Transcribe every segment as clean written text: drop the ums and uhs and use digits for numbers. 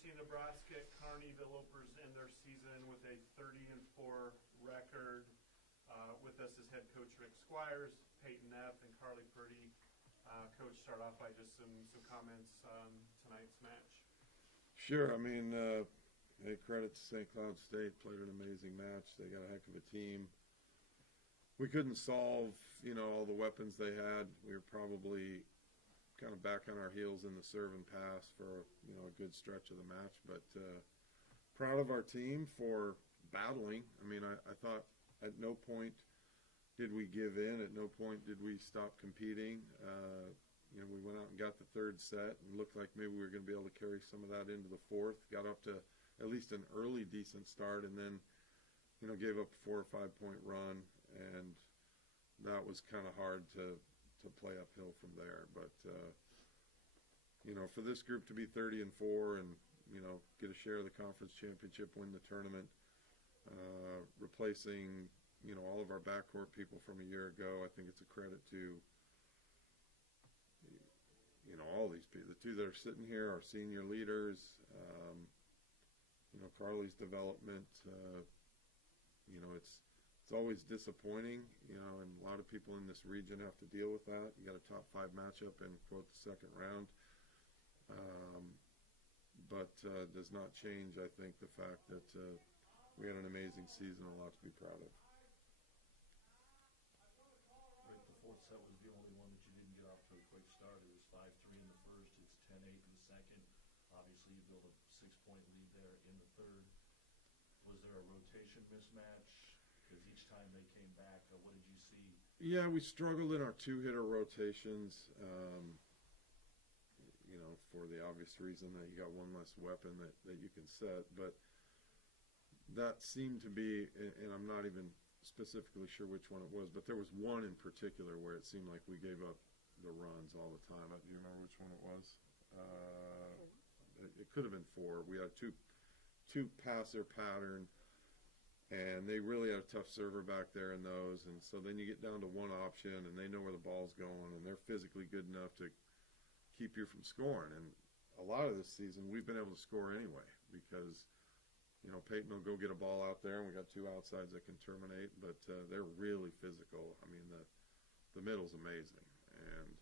University of Nebraska-Kearney, the Lopers end their season with a 30-4 record. With us is head coach Rick Squires, Peyton Neff, and Carly Purdy. Coach, start off by just some comments on tonight's match. Sure. I mean, hey, credit to St. Cloud State. Played an amazing match. They got a heck of a team. We couldn't solve, all the weapons they had. We were probably kind of back on our heels in the serve and pass for, a good stretch of the match. But proud of our team for battling. I mean, I thought at no point did we give in. At no point did we stop competing. We went out and got the third set and looked like maybe we were going to be able to carry some of that into the fourth. Got up to at least an early decent start and then, gave up a 4 or 5 point run. And that was kind of hard to play uphill from there. But, for this group to be 30-4 and, get a share of the conference championship, win the tournament, replacing, all of our backcourt people from a year ago, I think it's a credit to, all these people. The two that are sitting here are senior leaders, Carly's development, it's always disappointing, and a lot of people in this region have to deal with that. You got a top 5 matchup in, quote, the second round. But does not change, I think, the fact that we had an amazing season, a lot to be proud of. Rick, the fourth set was the only one that you didn't get off to a quick start. It was 5-3 in the first. It's 10-8 in the second. Obviously, you built a 6-point lead there in the third. Was there a rotation mismatch? Because each time they came back, what did you see? Yeah, we struggled in our 2-hitter rotations, for the obvious reason that you got one less weapon that you can set. But that seemed to be, and I'm not even specifically sure which one it was, but there was one in particular where it seemed like we gave up the runs all the time. Do you remember which one it was? It could have been 4. We had two passer pattern, and they really had a tough server back there in those. And so then you get down to one option, and they know where the ball's going, and they're physically good enough to keep you from scoring. And a lot of this season, we've been able to score anyway because, Peyton will go get a ball out there, and we got 2 outsides that can terminate, but they're really physical. I mean, the middle's amazing. And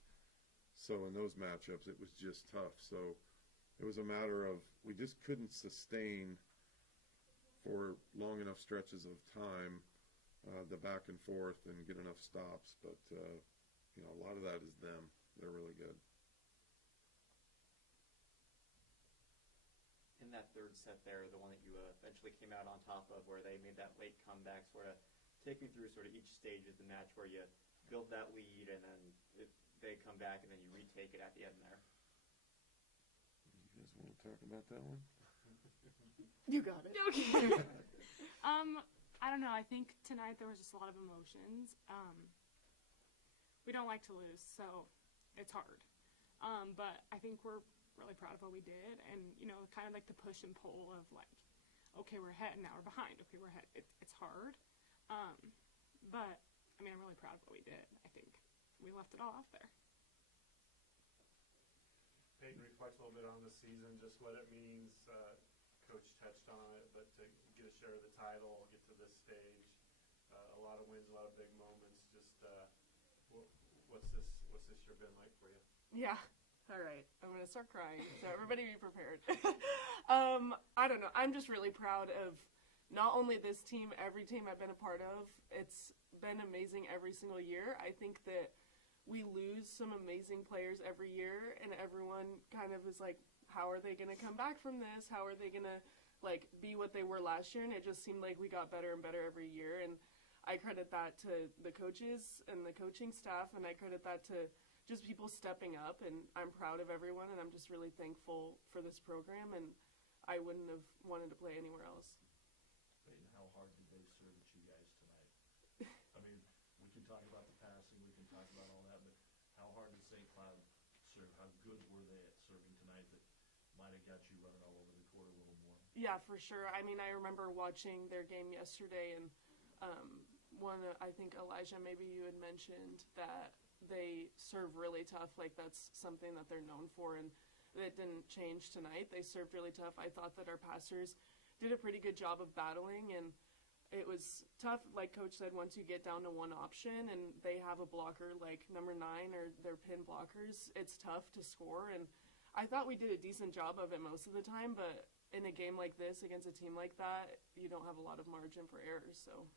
so in those matchups, it was just tough. So it was a matter of we just couldn't sustain for long enough stretches of time the back and forth and get enough stops. But, a lot of that is them. They're really good. In that third set there, the one that you eventually came out on top of where they made that late comeback, sort of take me through sort of each stage of the match where you build that lead and then they come back and then you retake it at the end there. You guys want to talk about that one? You got it. Okay. I don't know. I think tonight there was just a lot of emotions. We don't like to lose, so it's hard. But I think we're really proud of what we did, and kind of like the push and pull of like, okay, we're ahead, now we're behind. Okay, we're ahead. It's hard, but I mean, I'm really proud of what we did. I think we left it all out there. Peyton, reflect a little bit on the season, just what it means. Coach touched on it, but to get a share of the title, get to this stage, a lot of wins, a lot of big moments. Just what's this year been like for you? Yeah. All right. I'm going to start crying, so everybody be prepared. I don't know. I'm just really proud of not only this team, every team I've been a part of. It's been amazing every single year. I think that we lose some amazing players every year, and everyone kind of is like, how are they going to come back from this? How are they going to, be what they were last year? And it just seemed like we got better and better every year, and I credit that to the coaches and the coaching staff, and I credit that to just people stepping up, and I'm proud of everyone, and I'm just really thankful for this program, and I wouldn't have wanted to play anywhere else. Peyton, how hard did they serve at you guys tonight? I mean, we can talk about the passing, we can talk about all that, but how hard did St. Cloud serve? How good were they at serving tonight that might have got you running all over the court a little more? Yeah, for sure. I mean, I remember watching their game yesterday, and I think Elijah, maybe you had mentioned that they serve really tough. Like, that's something that they're known for, and it didn't change tonight. They served really tough. I thought that our passers did a pretty good job of battling, and it was tough, like Coach said, once you get down to one option and they have a blocker like number 9 or their pin blockers, it's tough to score. And I thought we did a decent job of it most of the time, but in a game like this against a team like that, you don't have a lot of margin for errors. So.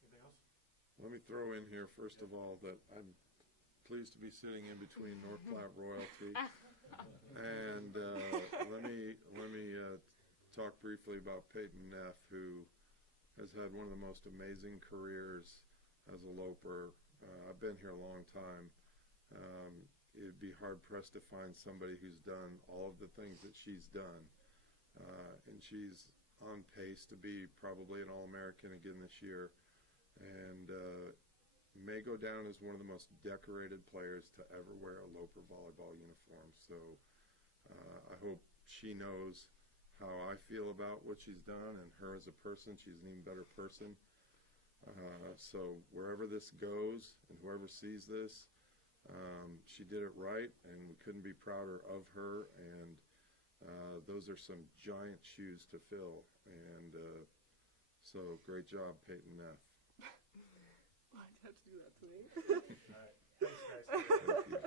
Anything else? Let me throw in here, first of all, that I'm pleased to be sitting in between North Platte royalty. And let me talk briefly about Peyton Neff, who has had one of the most amazing careers as a loper. I've been here a long time. It'd be hard-pressed to find somebody who's done all of the things that she's done. And she's on pace to be probably an All-American again this year. And may go down as one of the most decorated players to ever wear a Loper volleyball uniform. So I hope she knows how I feel about what she's done, and her as a person. She's an even better person. So wherever this goes and whoever sees this, she did it right, and we couldn't be prouder of her. And those are some giant shoes to fill. And so great job, Peyton Neff. Why'd you have to do that to me? All right. Thanks, guys. Thank you.